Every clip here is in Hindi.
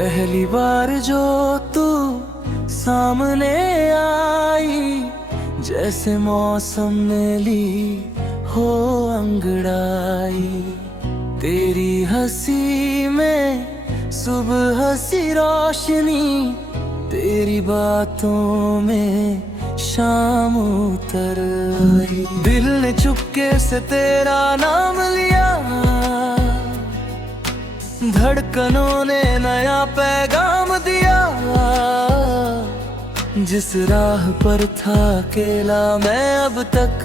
पहली बार जो तू सामने आई, जैसे मौसम ने ली हो अंगड़ाई। तेरी हंसी में सुबह सी रोशनी, तेरी बातों में शाम उतर आई। दिल ने चुपके से तेरा नाम लिया, धड़कनों ने नया पैगाम दिया। जिस राह पर था अकेला मैं अब तक,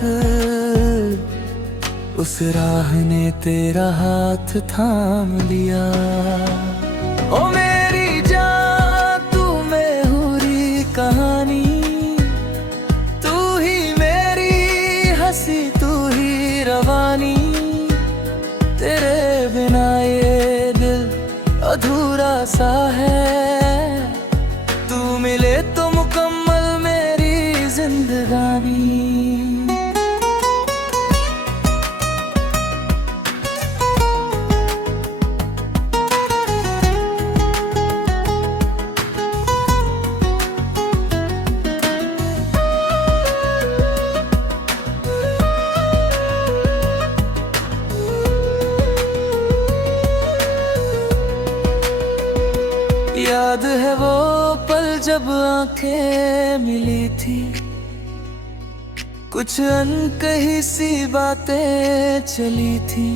उस राह ने तेरा हाथ थाम लिया। ओ मेरी जान तू बेहुरी कहानी, तू ही मेरी हंसी, तू ही रवानी। तेरे बिना ये दिल अधूरा सा है, तू मिले तो मुकम्मल मेरी जिंदगानी। याद है वो पल जब आंखें मिली थी, कुछ अनकही सी बातें चली थी।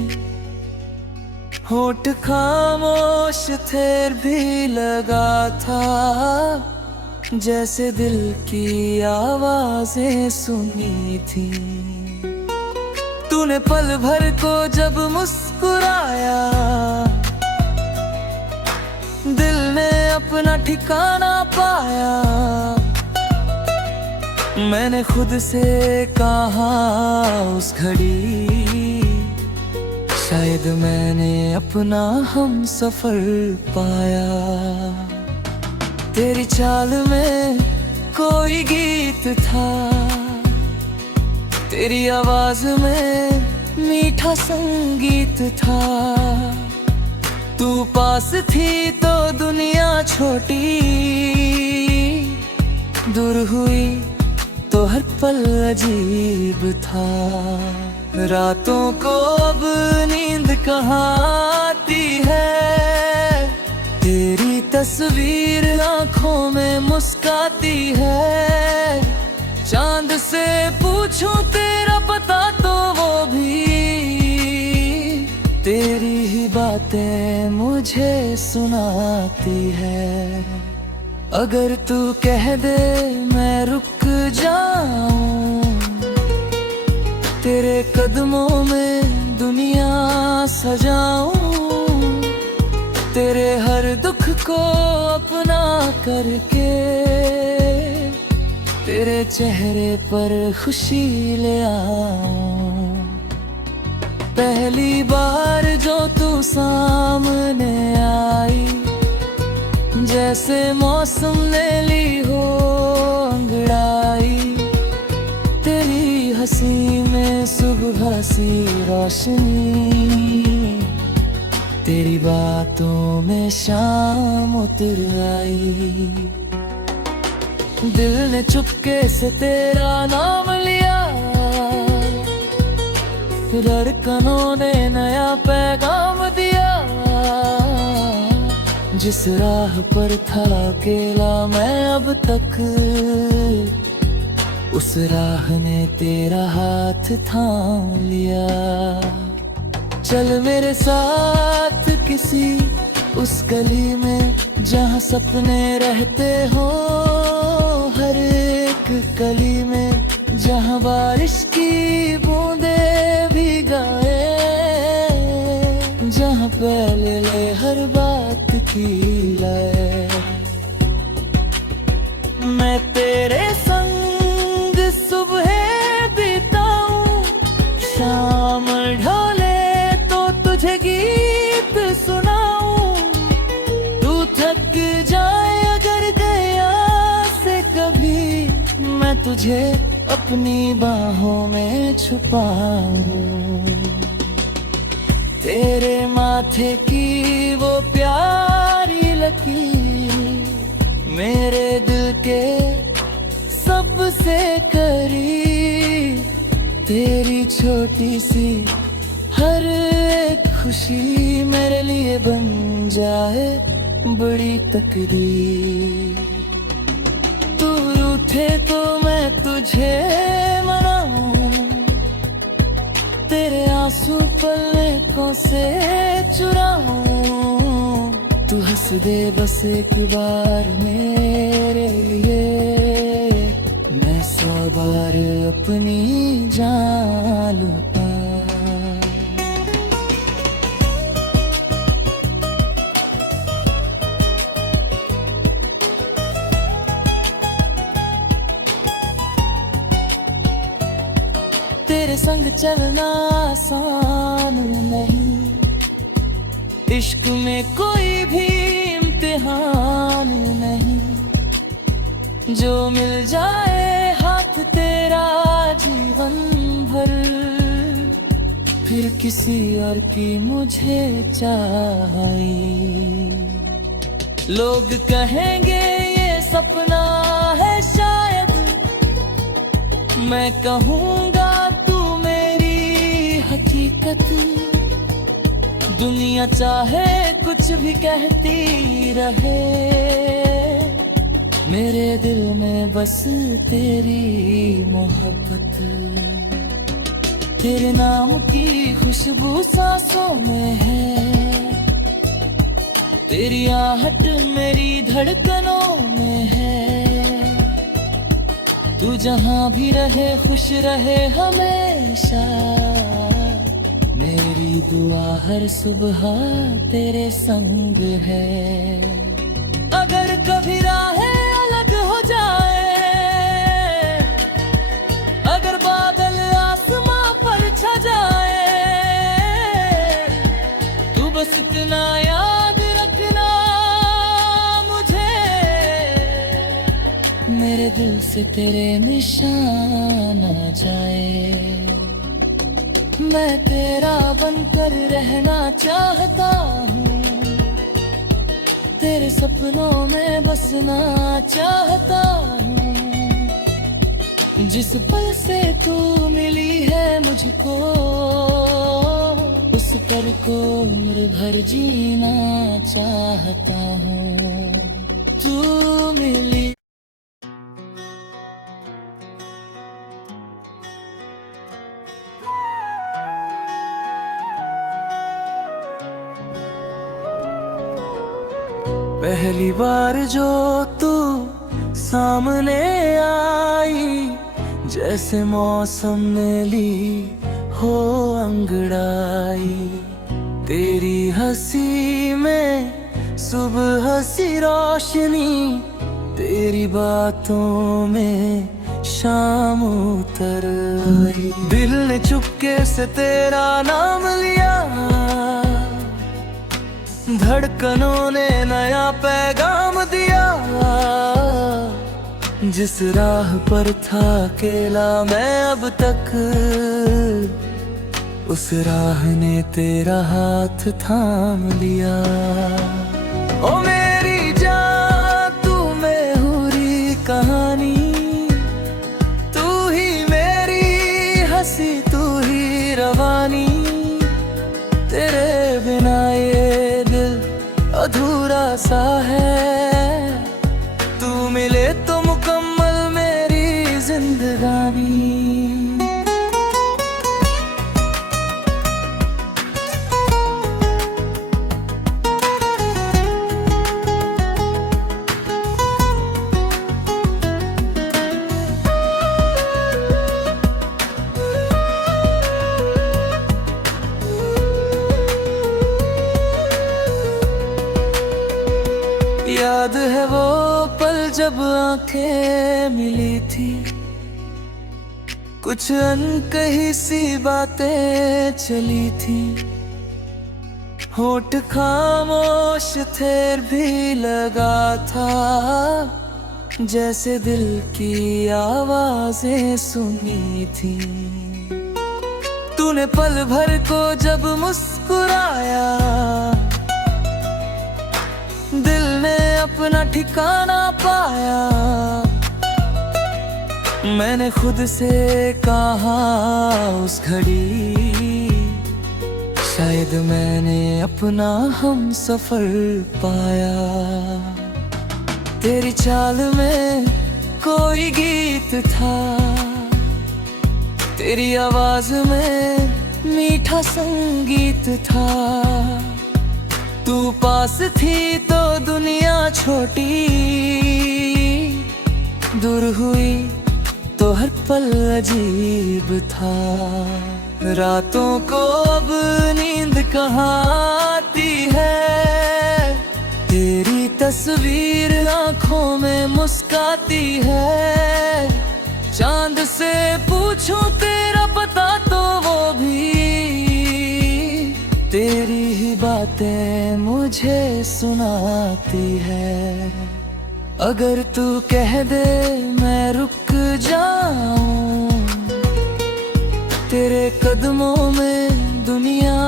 होठ खामोश थे भी लगा था, जैसे दिल की आवाजें सुनी थी। तूने पल भर को जब मुस्कुराया, दिल ने अपना ठिकाना पाया। मैंने खुद से कहा उस घड़ी, शायद मैंने अपना हम सफर पाया। तेरी चाल में कोई गीत था, तेरी आवाज में मीठा संगीत था। तू पास थी तो दुनिया छोटी, दूर हुई तो हर पल अजीब था। रातों को अब नींद कहाँ आती है, तेरी तस्वीर आंखों में मुस्काती है। चांद से पूछूं तेरा पता तो वो भी तेरी ही बातें मुझे सुनाती है। अगर तू कह दे मैं रुक जाऊं, तेरे कदमों में दुनिया सजाऊं। तेरे हर दुख को अपना करके, तेरे चेहरे पर खुशी ले आऊं। पहली बार जो तू सामने आई, जैसे मौसम ने ली हो अंगड़ाई। तेरी हंसी में सुबह सी रोशनी, तेरी बातों में शाम उतर आई। दिल ने चुपके से तेरा नाम लिया, धड़कनों ने नया पैगाम दिया। जिस राह पर था अकेला मैं अब तक, उस राह ने तेरा हाथ थाम लिया। चल मेरे साथ किसी उस गली में, जहाँ सपने रहते हो हर एक गली में। जहाँ बारिश की बूंदे भी गाए, जहाँ पहले ले हर बात की लाए। मैं तेरे संग सुबह बिताऊं, शाम ढले तो तुझे गीत सुनाऊं। तू थक जाए अगर गया से कभी, मैं तुझे अपनी बाहों में छुपाऊं। तेरे माथे की वो प्यारी लकीर मेरे दिल के सबसे करीब। तेरी छोटी सी हर एक खुशी मेरे लिए बन जाए बड़ी तकदीर। तू रूठे तो मैं तुझे मनाऊं, तेरे आंसू पलकों से चुराऊं। तू हंस दे बस एक बार मेरे लिए, मैं 100 बार अपनी जान लूटा। तेरे संग चलना आसान नहीं, इश्क में कोई भी इम्तिहान नहीं। जो मिल जाए हाथ तेरा जीवन भर, फिर किसी और की मुझे चाहिए। लोग कहेंगे ये सपना है शायद, मैं कहूँगा तू मेरी हकीकत। दुनिया चाहे कुछ भी कहती रहे, मेरे दिल में बस तेरी मोहब्बत। तेरे नाम की खुशबू सांसों में है, तेरी आहट मेरी धड़कनों में है। तू जहाँ भी रहे खुश रहे हमेशा, मेरी दुआ हर सुबह तेरे संग है। अगर कभी राहें अलग हो जाए, अगर बादल आसमां पर छा जाए, तू बस इतना याद रखना मुझे, मेरे दिल से तेरे निशान आ जाए। मैं तेरा बनकर रहना चाहता हूँ, तेरे सपनों में बसना चाहता हूँ। जिस पल से तू मिली है मुझको, उस पल को उम्र भर जीना चाहता हूँ। तू मिली पहली बार जो तू सामने आई, जैसे मौसम ने ली हो अंगड़ाई। तेरी हंसी में सुबह सी रोशनी, तेरी बातों में शाम उतर आई। दिल ने चुपके से तेरा नाम लिया, धड़कनों ने नया पैगाम दिया। जिस राह पर था अकेला मैं अब तक, उस राह ने तेरा हाथ थाम लिया। ओ मेरी जान तू मैं हुरी कहानी, तू ही मेरी हंसी तू ही रवानी। तेरे बिना ये दिल अधूरा सा है, तू मिले तो मुकम्मल मेरी जिंदगानी। याद है वो पल जब आंखें मिली थी, कुछ अनकही सी बातें चली थी। होठ खामोश थे भी लगा था, जैसे दिल की आवाजें सुनी थी। तूने पल भर को जब मुस्कुराया, दिल ने अपना ठिकाना पाया। मैंने खुद से कहा उस घड़ी, शायद मैंने अपना हम सफर पाया। तेरी चाल में कोई गीत था, तेरी आवाज में मीठा संगीत था। तू पास थी तो दुनिया छोटी, दूर हुई तो हर पल अजीब था। रातों को अब नींद कहाँ आती है, तेरी तस्वीर आंखों में मुस्काती है। चांद से पूछूं तेरा पता तो वो भी तेरी ही बातें मुझे सुनाती है। अगर तू कह दे मैं रुक जाऊं, तेरे कदमों में दुनिया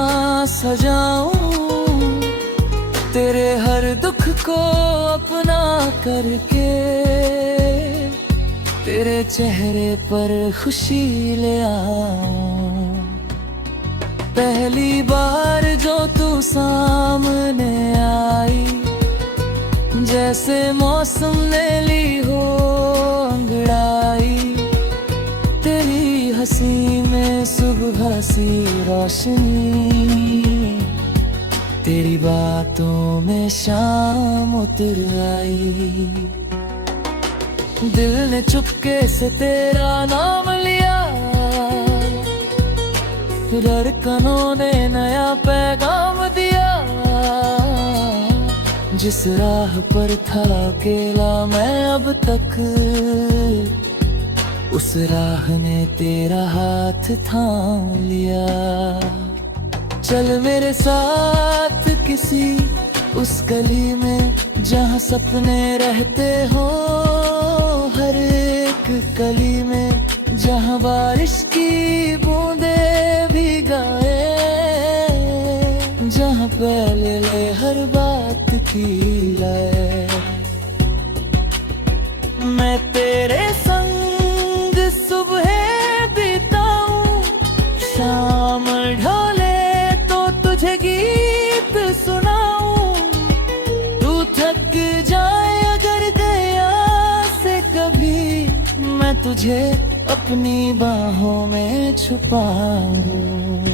सजाऊं। तेरे हर दुख को अपना करके तेरे चेहरे पर खुशी ले आऊं। पहली बार जो तू सामने आई, जैसे मौसम ने ली हो अंगड़ाई। तेरी हंसी में सुबह सी रोशनी, तेरी बातों में शाम उतर आई। दिल ने चुपके से तेरा नाम लिया, धड़कनों ने नया पैगाम दिया। जिस राह पर था अकेला मैं अब तक, उस राह ने तेरा हाथ थाम लिया। चल मेरे साथ किसी उस गली में जहाँ सपने रहते हो, हर एक गली में जहाँ बारिश की बूंदे भी गाए। जहाँ पहले ले हर बात की लाए। मैं तेरे संग सुबह बिताऊं, शाम ढले तो तुझे गीत सुनाऊं। तू थक जाए अगर गया से कभी, मैं तुझे अपनी बाहों में छुपाऊं।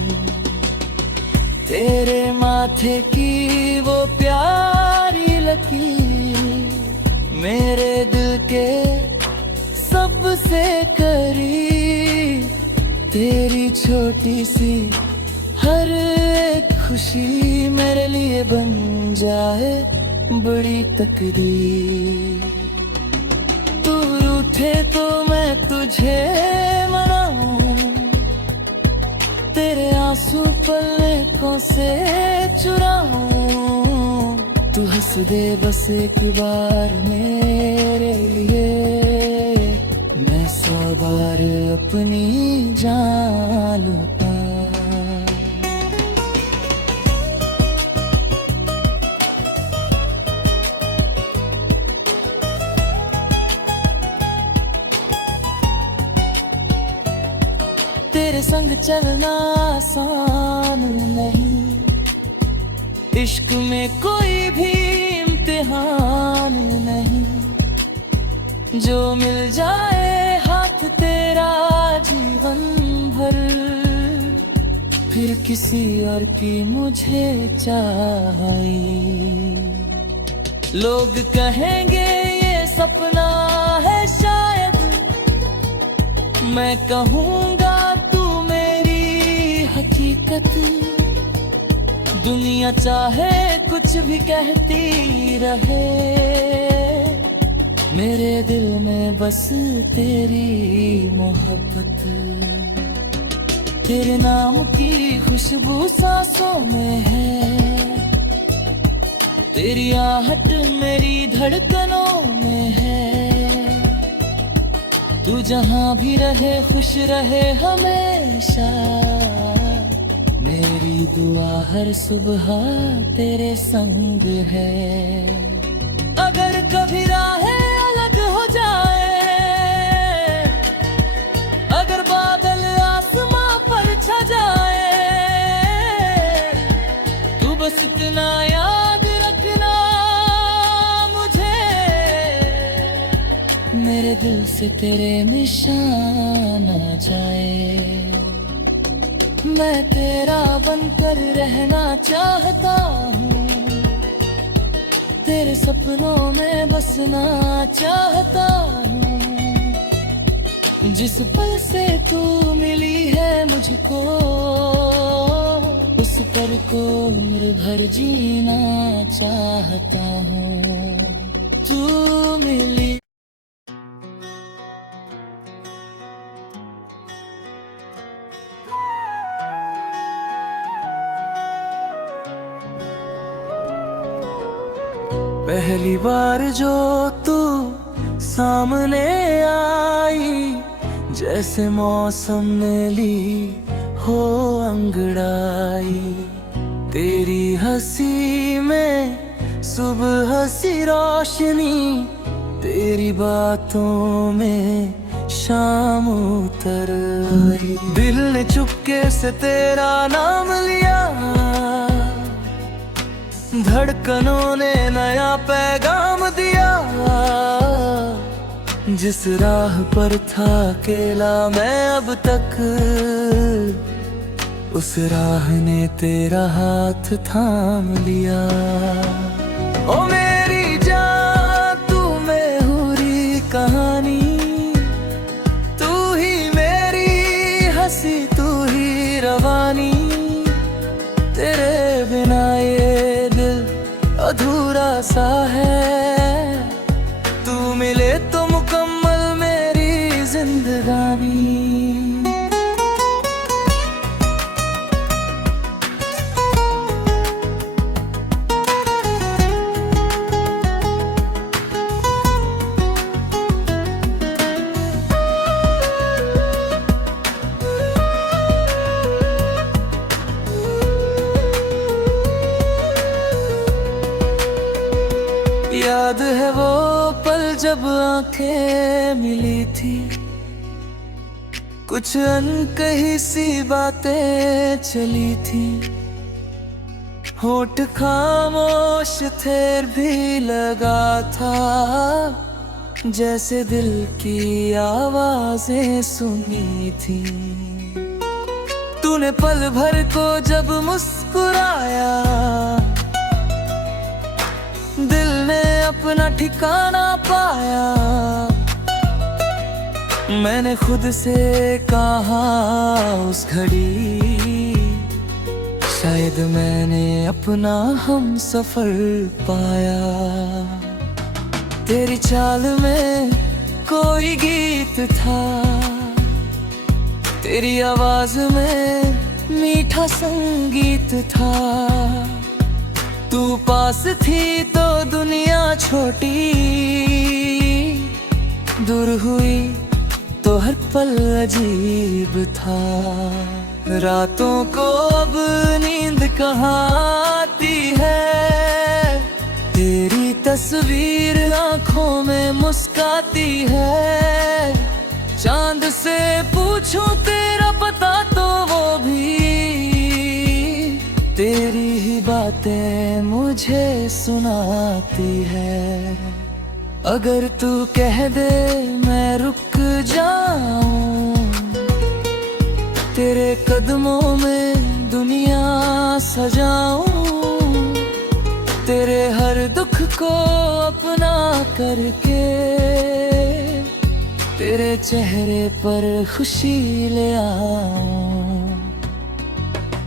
तेरे माथे की वो प्यारी लकीर मेरे दिल के सबसे करीब। तेरी छोटी सी हर एक खुशी मेरे लिए बन जाए बड़ी तकदीर। तू रूठे तो मैं तुझे मनाऊं, तेरे आंसू पलकों से चुराऊं। तू हंस दे बस एक बार मेरे लिए, मैं 100 बार अपनी जान लूटा। तेरे संग चलना आसान नहीं, इश्क में कोई भी इम्तिहान नहीं। जो मिल जाए हाथ तेरा जीवन भर, फिर किसी और की मुझे चाहिए। लोग कहेंगे ये सपना है शायद, मैं कहूँगा तू मेरी हकीकत। दुनिया चाहे कुछ भी कहती रहे, मेरे दिल में बस तेरी मोहब्बत। तेरे नाम की खुशबू सांसों में है, तेरी आहट मेरी धड़कनों में है। तू जहाँ भी रहे खुश रहे हमेशा, मेरी मेरी दुआ हर सुबह तेरे संग है। अगर कभी राहें अलग हो जाए, अगर बादल आसमां पर छा जाए, तू बस इतना याद रखना मुझे, मेरे दिल से तेरे निशान आ जाए। मैं तेरा बनकर रहना चाहता हूँ, तेरे सपनों में बसना चाहता हूँ। जिस पल से तू मिली है मुझको, उस पल को उम्र भर जीना चाहता हूँ। तू मिली पहली बार जो तू सामने आई, जैसे मौसम ने ली हो अंगड़ाई। तेरी हंसी में सुबह सी रोशनी, तेरी बातों में शाम उतर आई। दिल ने चुपके से तेरा नाम लिया, धड़कनों ने नया पैगाम दिया। जिस राह पर था अकेला मैं अब तक, उस राह ने तेरा हाथ थाम लिया। ओ मेरी जान तू मैं हुरी कहानी, तू ही मेरी हंसी तू ही रवानी। तेरे बिना ये दिल अधूरा सा है, तू मिले तो मुकम्मल मेरी जिंदगानी। याद है वो पल जब आंखें मिली थी, कुछ अनकही सी बातें चली थी। होठ खामोश थे भी लगा था, जैसे दिल की आवाजें सुनी थी। तूने पल भर को जब मुस्कुराया, दिल ने अपना ठिकाना पाया। मैंने खुद से कहा उस घड़ी, शायद मैंने अपना हम सफर पाया। तेरी चाल में कोई गीत था, तेरी आवाज में मीठा संगीत था। तू पास थी तो दुनिया छोटी, दूर हुई तो हर पल अजीब था। रातों को अब नींद कहाँ आती है, तेरी तस्वीर आंखों में मुस्काती है। चांद से पूछूं तेरा पता तो वो भी तेरी ही बातें मुझे सुनाती है। अगर तू कह दे मैं रुक जाऊं, तेरे कदमों में दुनिया सजाऊं। तेरे हर दुख को अपना करके, तेरे चेहरे पर खुशी ले आऊं।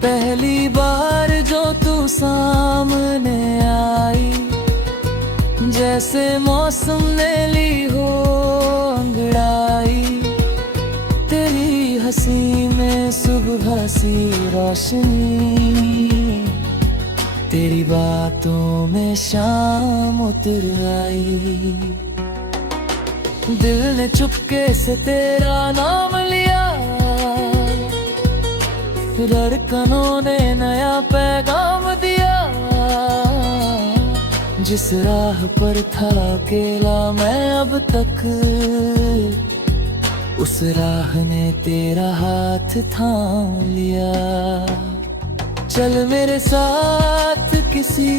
पहली बार जो तू सामने आई, जैसे मौसम ने ली हो अंगड़ाई। तेरी हंसी में सुबह सी रोशनी, तेरी बातों में शाम उतर आई। दिल ने चुपके से तेरा नाम लिया, धड़कनों ने नया पैगाम दिया। जिस राह पर था अकेला मैं अब तक, उस राह ने तेरा हाथ थाम लिया। चल मेरे साथ किसी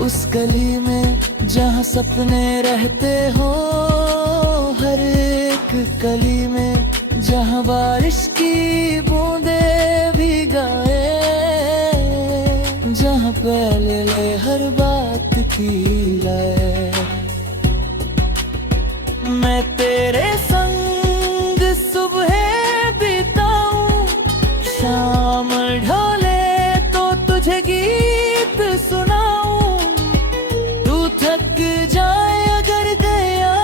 उस गली में जहाँ सपने रहते हो, हर एक गली में जहाँ बारिश की बूंदें भी गाए, जहाँ पहले ले हर बात की राय। मैं तेरे संग सुबह बिताऊं, शाम ढले तो तुझे गीत सुनाऊं। तू थक जाए अगर गया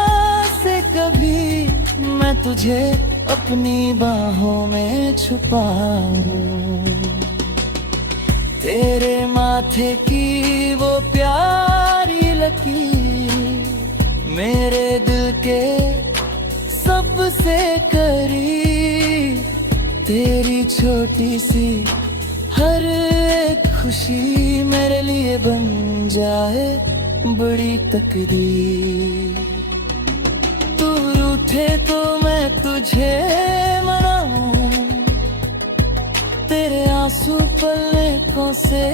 से कभी, मैं तुझे अपनी बाहों में छुपाऊं। तेरे माथे की वो प्यारी लकीर मेरे दिल के सबसे करीब। तेरी छोटी सी हर एक खुशी मेरे लिए बन जाए बड़ी तकदीर। तू रूठे तो मैं तुझे मनाऊं, तेरे आंसू पलकों से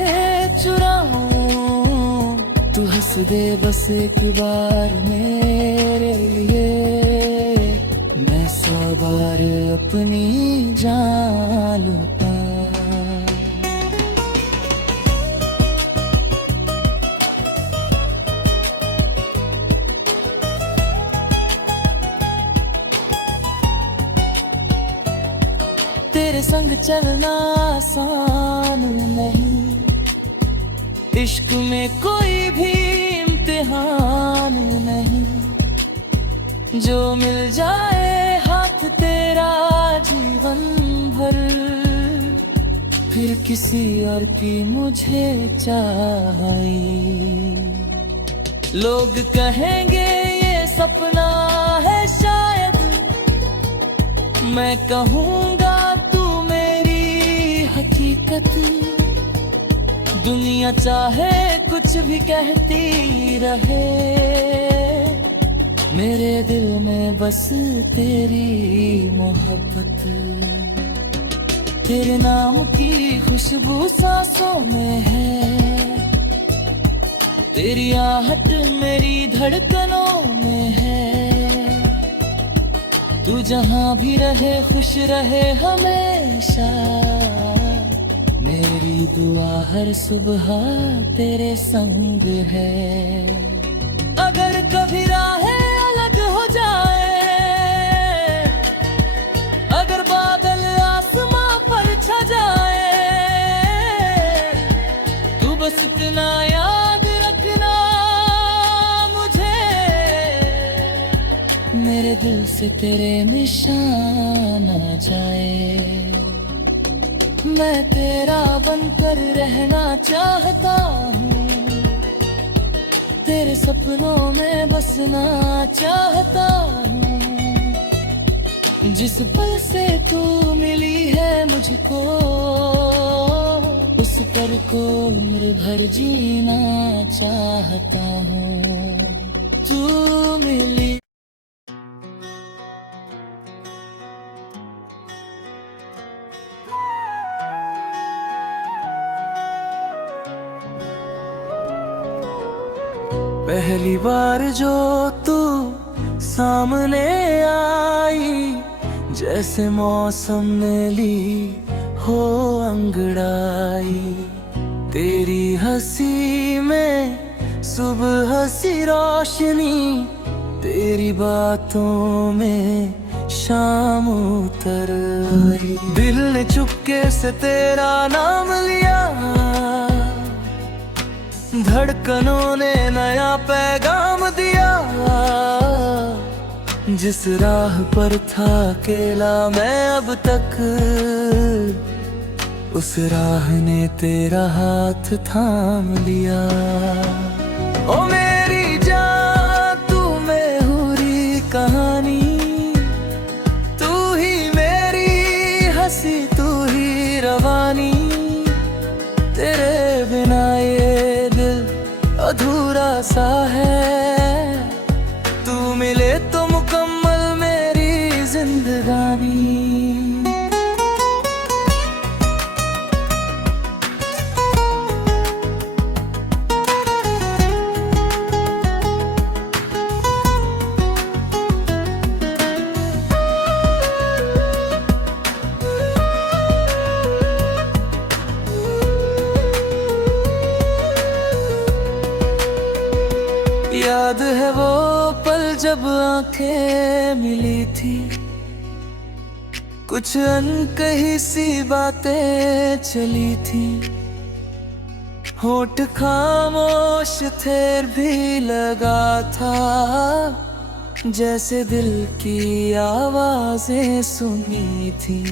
चुराऊं। तू हंस दे बस एक बार मेरे लिए, मैं 100 बार अपनी जान लूटा। तेरे संग चलना आसान नहीं, इश्क में कोई भी इम्तिहान नहीं। जो मिल जाए हाथ तेरा जीवन भर, फिर किसी और की मुझे चाहिए। लोग कहेंगे ये सपना है शायद, मैं कहूँगा तू मेरी हकीकत। दुनिया चाहे कुछ भी कहती रहे, मेरे दिल में बस तेरी मोहब्बत। तेरे नाम की खुशबू सांसों में है, तेरी आहट मेरी धड़कनों में है। तू जहाँ भी रहे खुश रहे हमेशा, मेरी दुआ हर सुबह तेरे संग है। अगर कभी राहें अलग हो जाए, अगर बादल आसमां पर छा जाए, तू बस इतना याद रखना मुझे, मेरे दिल से तेरे निशान आ जाए। मैं तेरा बनकर रहना चाहता हूँ, तेरे सपनों में बसना चाहता हूँ। जिस पल से तू मिली है मुझको, उस पल को उम्र भर जीना चाहता हूँ। तू मिली पहली बार जो तू सामने आई, जैसे मौसम ने ली हो अंगड़ाई। तेरी हंसी में सुबह सी रोशनी, तेरी बातों में शाम उतर आई। दिल ने चुपके से तेरा नाम लिया, धड़कनों ने नया पैगाम दिया। जिस राह पर था अकेला मैं अब तक, उस राह ने तेरा हाथ थाम लिया। ओ मेरी जान तू में हुरी कहानी, तू ही मेरी हंसी तू ही रवानी। सा है, तू मिले तो मुकम्मल मेरी जिंदगानी। याद है वो पल जब आंखें मिली थी, कुछ अनकही सी बातें चली थी। होठ खामोश थे भी लगा था, जैसे दिल की आवाजें सुनी थी।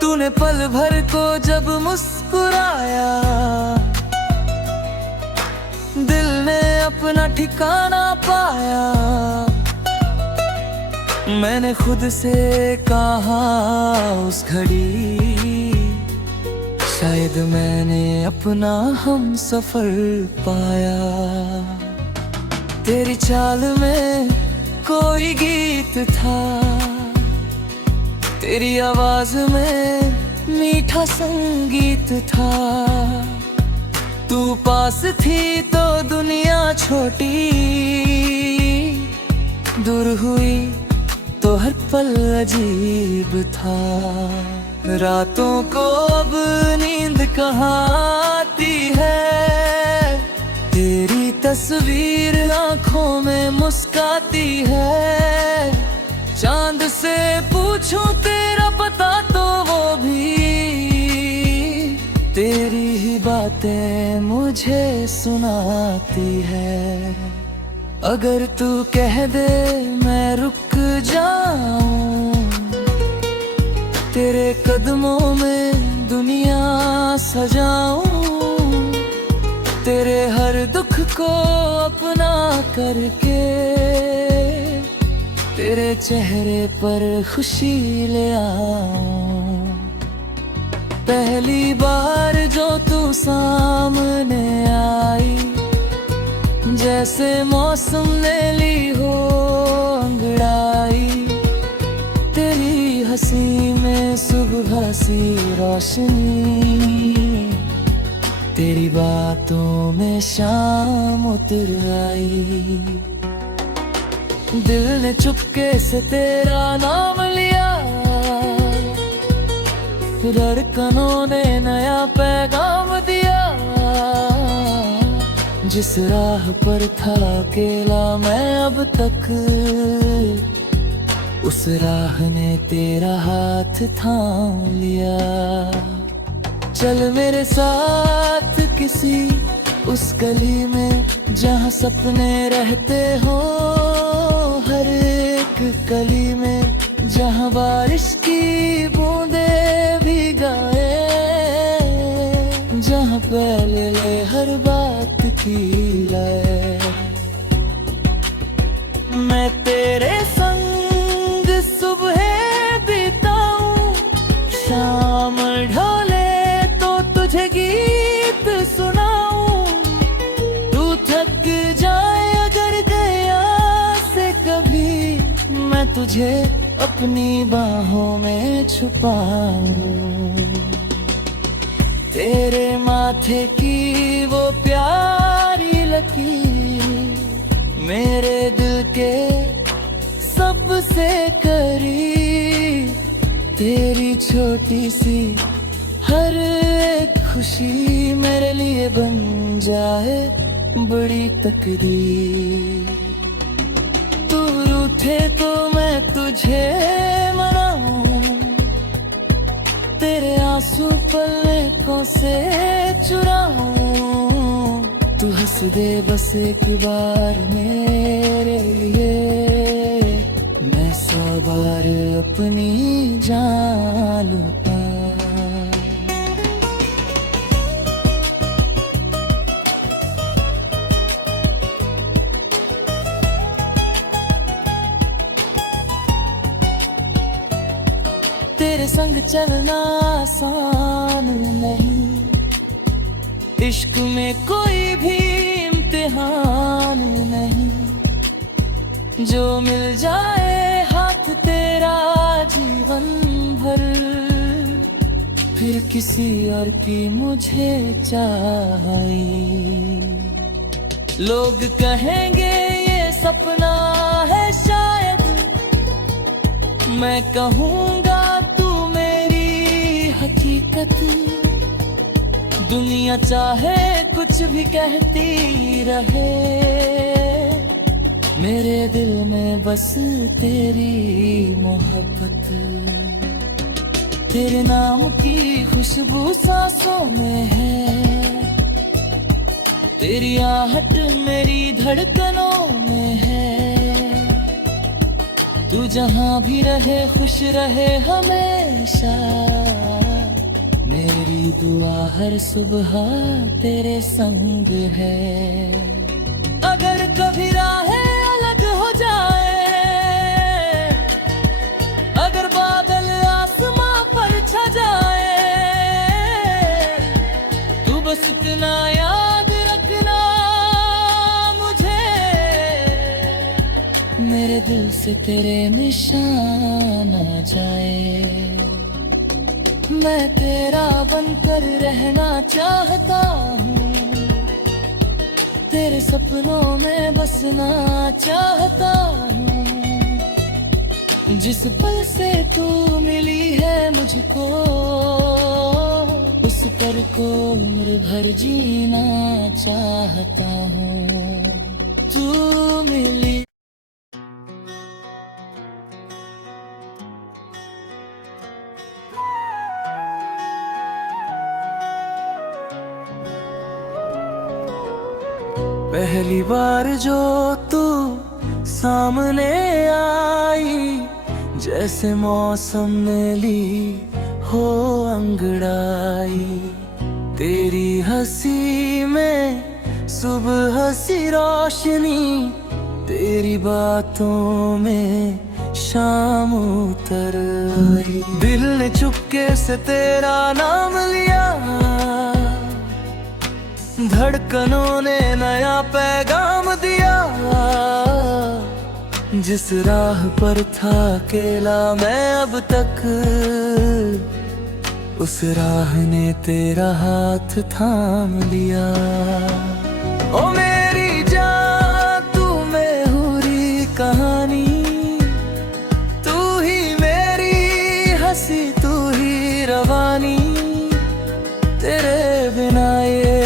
तूने पल भर को जब मुस्कुराया, दिल ने अपना ठिकाना पाया। मैंने खुद से कहा उस घड़ी, शायद मैंने अपना हम सफर पाया। तेरी चाल में कोई गीत था, तेरी आवाज में मीठा संगीत था। तू पास थी तो दुनिया छोटी, दूर हुई तो हर पल अजीब था। रातों को अब नींद कहाँ आती है, तेरी तस्वीर आंखों में मुस्काती है। चांद से पूछूं तेरा पता तो वो भी तेरी ही बातें मुझे सुनाती है। अगर तू कह दे मैं रुक जाऊं, तेरे कदमों में दुनिया सजाऊं। तेरे हर दुख को अपना करके, तेरे चेहरे पर खुशी ले आऊं। पहली बार जो तू सामने आई, जैसे मौसम ने ली हो अंगड़ाई। तेरी हंसी में सुबह सी रोशनी, तेरी बातों में शाम उतर आई। दिल ने चुपके से तेरा नाम लिया, धड़कनों ने नया पैगाम दिया। जिस राह पर था अकेला मैं अब तक, उस राह ने तेरा हाथ थाम लिया। चल मेरे साथ किसी उस गली में, जहाँ सपने रहते हो हर एक गली में। जहाँ बारिश की बूंदें भी गाए, जहाँ पहले ले हर बात की लय। मैं तेरे संग सुबह बिताऊं, शाम ढले तो तुझे गीत सुनाऊं। तू थक जाए अगर गया से कभी, मैं तुझे अपनी बाहों में छुपाऊं। तेरे माथे की वो प्यारी लकीर, मेरे दिल के सबसे करीब। तेरी छोटी सी हर एक खुशी मेरे लिए बन जाए बड़ी तकदीर। तू रूठे तो मैं तुझे मनाऊं, तेरे आंसू पलकों से चुराऊं। तू हंस दे बस एक बार मेरे लिए, मैं 100 बार अपनी जान लूटा। तेरे संग चलना आसान नहीं, इश्क में कोई भी इम्तिहान इम्तिहान नहीं, जो मिल जाए हाथ तेरा जीवन भर, फिर किसी और की मुझे चाहिए। लोग कहेंगे ये सपना है शायद, मैं कहूँगा तू मेरी हकीकत। दुनिया चाहे कुछ भी कहती रहे, मेरे दिल में बस तेरी मोहब्बत। तेरे नाम की खुशबू सांसों में है, तेरी आहट मेरी धड़कनों में है। तू जहाँ भी रहे खुश रहे हमेशा, मेरी दुआ हर सुबह तेरे संग है। अगर कभी राहें अलग हो जाए, अगर बादल आसमां पर छा जाए, तू बस इतना याद रखना मुझे, मेरे दिल से तेरे निशान आ जाए। मैं तेरा बनकर रहना चाहता हूँ, तेरे सपनों में बसना चाहता हूँ। जिस पल से तू मिली है मुझको, उस पल को उम्र भर जीना चाहता हूँ। तू मिली पहली बार जो तू सामने आई, जैसे मौसम ने ली हो अंगड़ाई। तेरी हंसी में सुबह सी रोशनी, तेरी बातों में शाम उतर आई। दिल ने चुपके से तेरा नाम लिया, धड़कनों ने नया पैगाम दिया। जिस राह पर था अकेला मैं अब तक, उस राह ने तेरा हाथ थाम लिया। ओ मेरी जान तू मैं हुरी कहानी, तू ही मेरी हंसी तू ही रवानी। तेरे बिना ये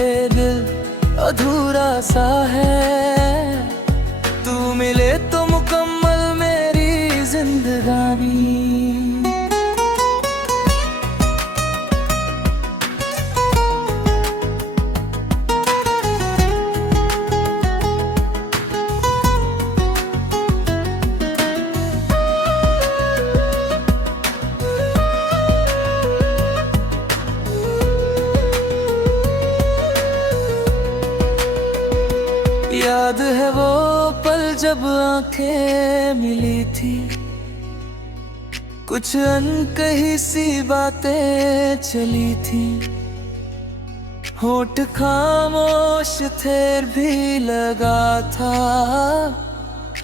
अधूरा सा है, तू मिले तो मुकम्मल मेरी जिंदगानी। याद है वो पल जब आंखें मिली थी, कुछ अनकही सी बातें चली थी। होठ खामोश थे भी लगा था,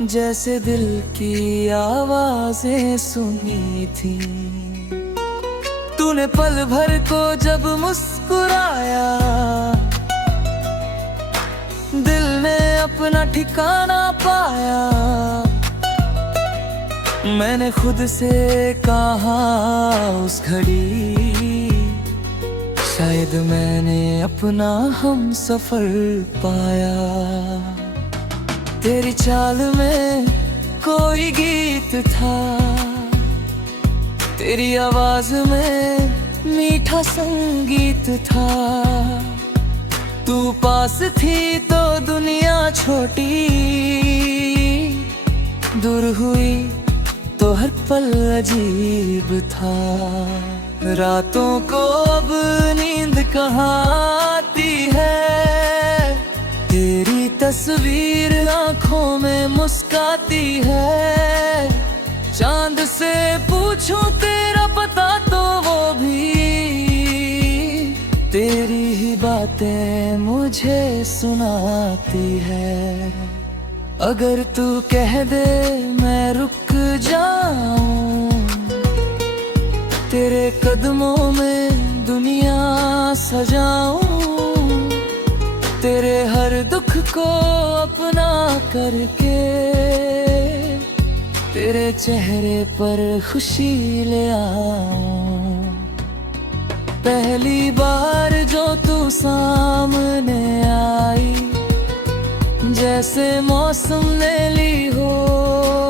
जैसे दिल की आवाजें सुनी थी। तूने पल भर को जब मुस्कुराया, दिल ने अपना ठिकाना पाया। मैंने खुद से कहा उस घड़ी, शायद मैंने अपना हम सफर पाया। तेरी चाल में कोई गीत था, तेरी आवाज में मीठा संगीत था। तू पास थी तो दुनिया छोटी, दूर हुई तो हर पल अजीब था। रातों को अब नींद कहाँ आती है, तेरी तस्वीर आंखों में मुस्काती है। चांद से पूछूं तेरा पता तो वो भी तेरी ही बात बातें मुझे सुनाती है। अगर तू कह दे मैं रुक जाऊं, तेरे कदमों में दुनिया सजाऊं, तेरे हर दुख को अपना करके तेरे चेहरे पर खुशी ले आऊं। पहली बार जो तू सामने आई, जैसे मौसम ने ली हो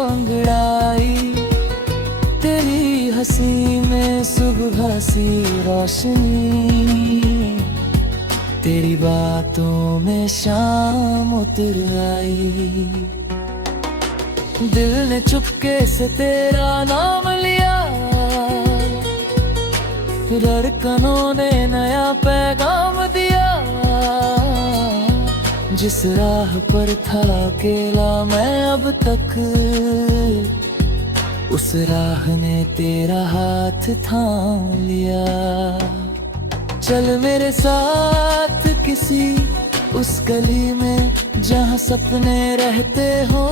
अंगड़ाई, तेरी हंसी में सुबह सी रोशनी, तेरी बातों में शाम उतर आई। दिल ने चुपके से तेरा नाम लिया, धड़कनों ने नया पैगाम दिया। जिस राह पर था अकेला मैं अब तक, उस राह ने तेरा हाथ थाम लिया। चल मेरे साथ किसी उस गली में जहाँ सपने रहते हो,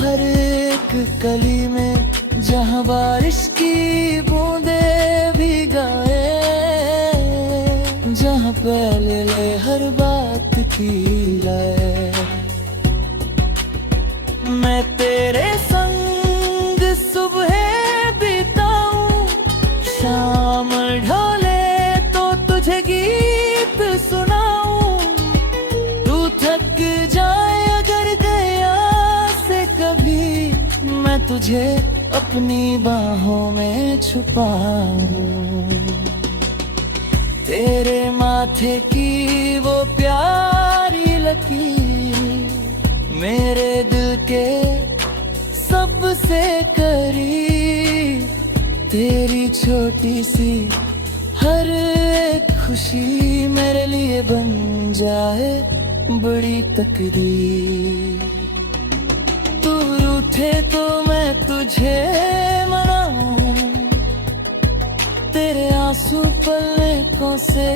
हर एक गली में जहाँ बारिश की बूंदें भी गाए, जहाँ पहले ले हर बात की लाए। मैं तेरे संग सुबह बिताऊं, शाम ढले तो तुझे गीत सुनाऊं। तू थक जाए अगर गया से कभी, मैं तुझे अपनी बाहों में छुपाऊं। तेरे माथे की वो प्यारी लकीर, मेरे दिल के सबसे करीब, तेरी छोटी सी हर एक खुशी मेरे लिए बन जाए बड़ी तकदीर। तू रूठे तो मैं तुझे मनाऊं, तेरे आंसू पलकों से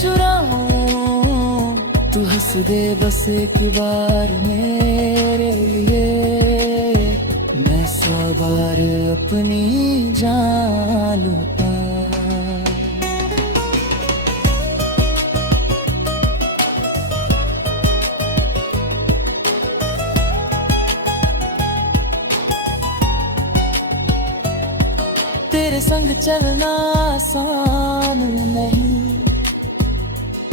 चुराऊं। तू हंस दे बस एक बार मेरे लिए, मैं 100 बार अपनी जान लूटा। तेरे संग चलना आसान नहीं,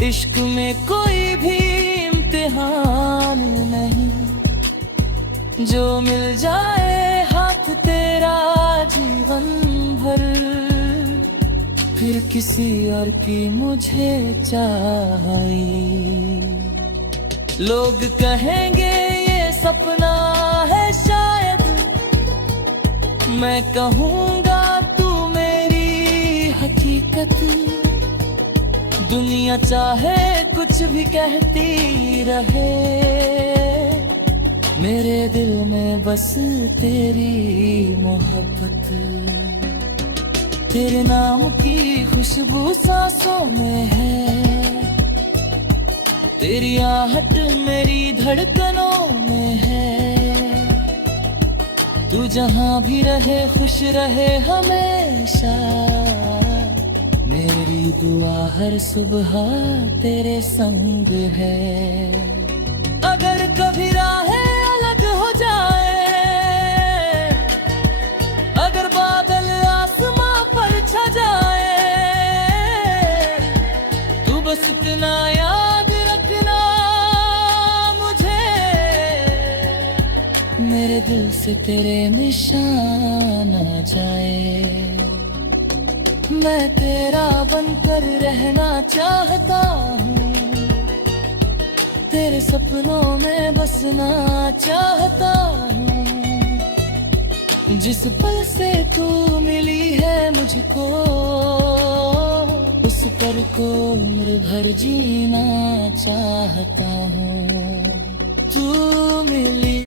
इश्क में कोई भी इम्तिहान नहीं। जो मिल जाए हाथ तेरा जीवन भर, फिर किसी और की मुझे चाहिए। लोग कहेंगे ये सपना है शायद, मैं कहूँगा हकीकत। दुनिया चाहे कुछ भी कहती रहे, मेरे दिल में बस तेरी मोहब्बत। तेरे नाम की खुशबू सांसों में है, तेरी आहट मेरी धड़कनों में है। तू जहाँ भी रहे खुश रहे हमेशा, मेरी दुआ हर सुबह तेरे संग है। अगर कभी राहें अलग हो जाए, अगर बादल आसमां पर छा जाए, तू बस इतना याद रखना मुझे, मेरे दिल से तेरे निशान आ जाए। मैं तेरा बनकर रहना चाहता हूँ, तेरे सपनों में बसना चाहता हूँ। जिस पल से तू मिली है मुझको, उस पल को उम्र भर जीना चाहता हूँ। तू मिली